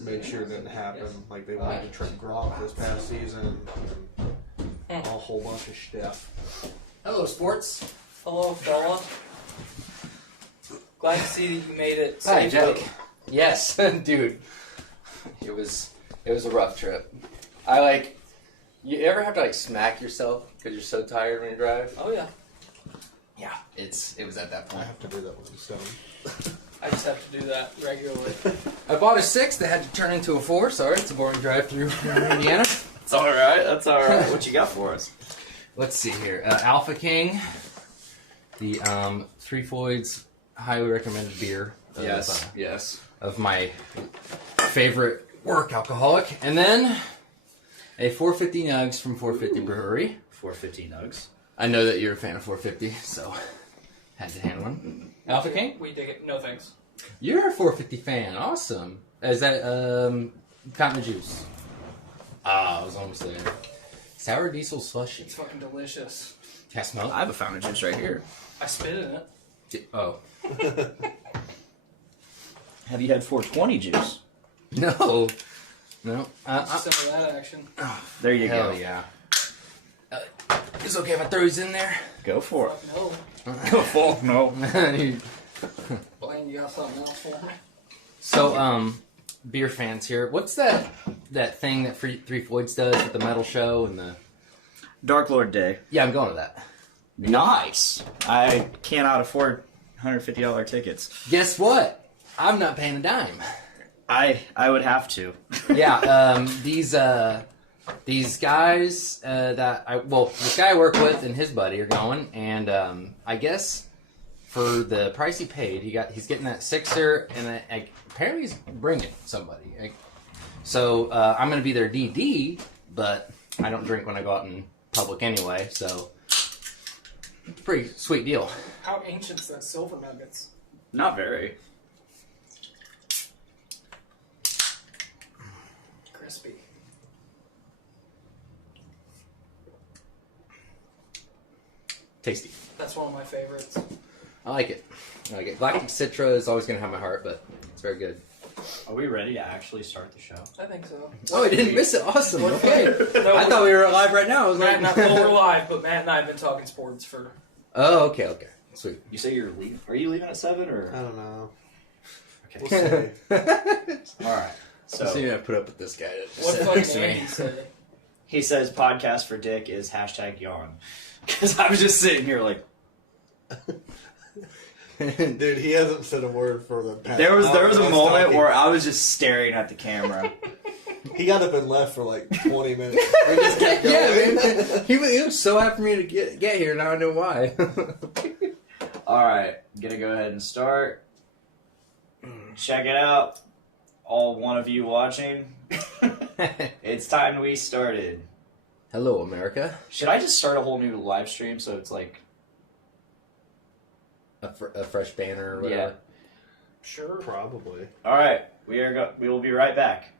made sure didn't happen. Like they wanted to trade Gronk this past season, and a whole bunch of stuff. Hello, sports. Hello, fella. Glad to see that you made it Hi, safely. Jack. Yes, dude. It was a rough trip. You ever have to smack yourself because you're so tired when you drive? Oh yeah. Yeah, it was at that I point. have to do that with the 7. I just have to do that regularly. I bought a 6 that had to turn into a 4. Sorry, it's a boring drive through Indiana. It's alright. That's alright. What you got for us? Let's see here. Alpha King, the Three Floyds highly recommended beer. Yes. Of my favorite work alcoholic. And then A 450 Nugs from 450 Brewery. 450 nugs. I know that you're a fan of 450, so had to hand one. Alpha King? We dig it. No thanks. You're a 450 fan. Awesome. Is that Fountain of Juice? Ah, I was almost there. Sour Diesel Slushy. It's fucking delicious. Can I smell I have a fountain of juice right here. I spit in it. it? Oh. Have you had 420 juice? No. No. Some of that action. There you Hell go. yeah. It's okay if I throw these in there? Go for it. Fuck no. Go for it. No. Blaine, you got something else for me? So, beer fans here. What's that thing that Three Floyds does with the metal show and the... Dark Lord Day. Yeah, I'm going to that. Nice. I cannot afford $150 tickets. Guess what? I'm not paying a dime. I would have to. Yeah, these guys this guy I work with and his buddy are going, and I guess for the price he paid, he's getting that sixer, and apparently he's bringing somebody. So I'm going to be their DD, but I don't drink when I go out in public anyway, so it's a pretty sweet deal. How ancient's that silver nuggets? Not very. Crispy. Tasty. That's one of my favorites. I like it. Galactic Citra is always going to have my heart, but it's very good. Are we ready to actually start the show? I think so. Oh, I didn't miss it. Awesome. What Okay. No, I thought we were live right now. I was Matt like, and I, well, we're live, but Matt and I have been talking sports for... oh, okay. Sweet. You say you're leaving? Are you leaving at 7 or? I don't know. Okay. We'll see. All right. So So I put up with this guy. That What sat fucking next to me. Andy say? he says podcast for Dick is #yawn. Because I was just sitting here like Dude, he hasn't said a word for the past there was hour a I moment talking. where I was just staring at the camera. He got up and left for like 20 minutes. We just kept going. Yeah, man. He was so happy for me to get here. Now I know why. All right, gonna go ahead and start. Check it out, all one of you watching. It's time we started. Hello, America. Should I just start a whole new live stream so it's like A fresh banner or whatever. yeah? Sure. Probably. All right, we will be right back.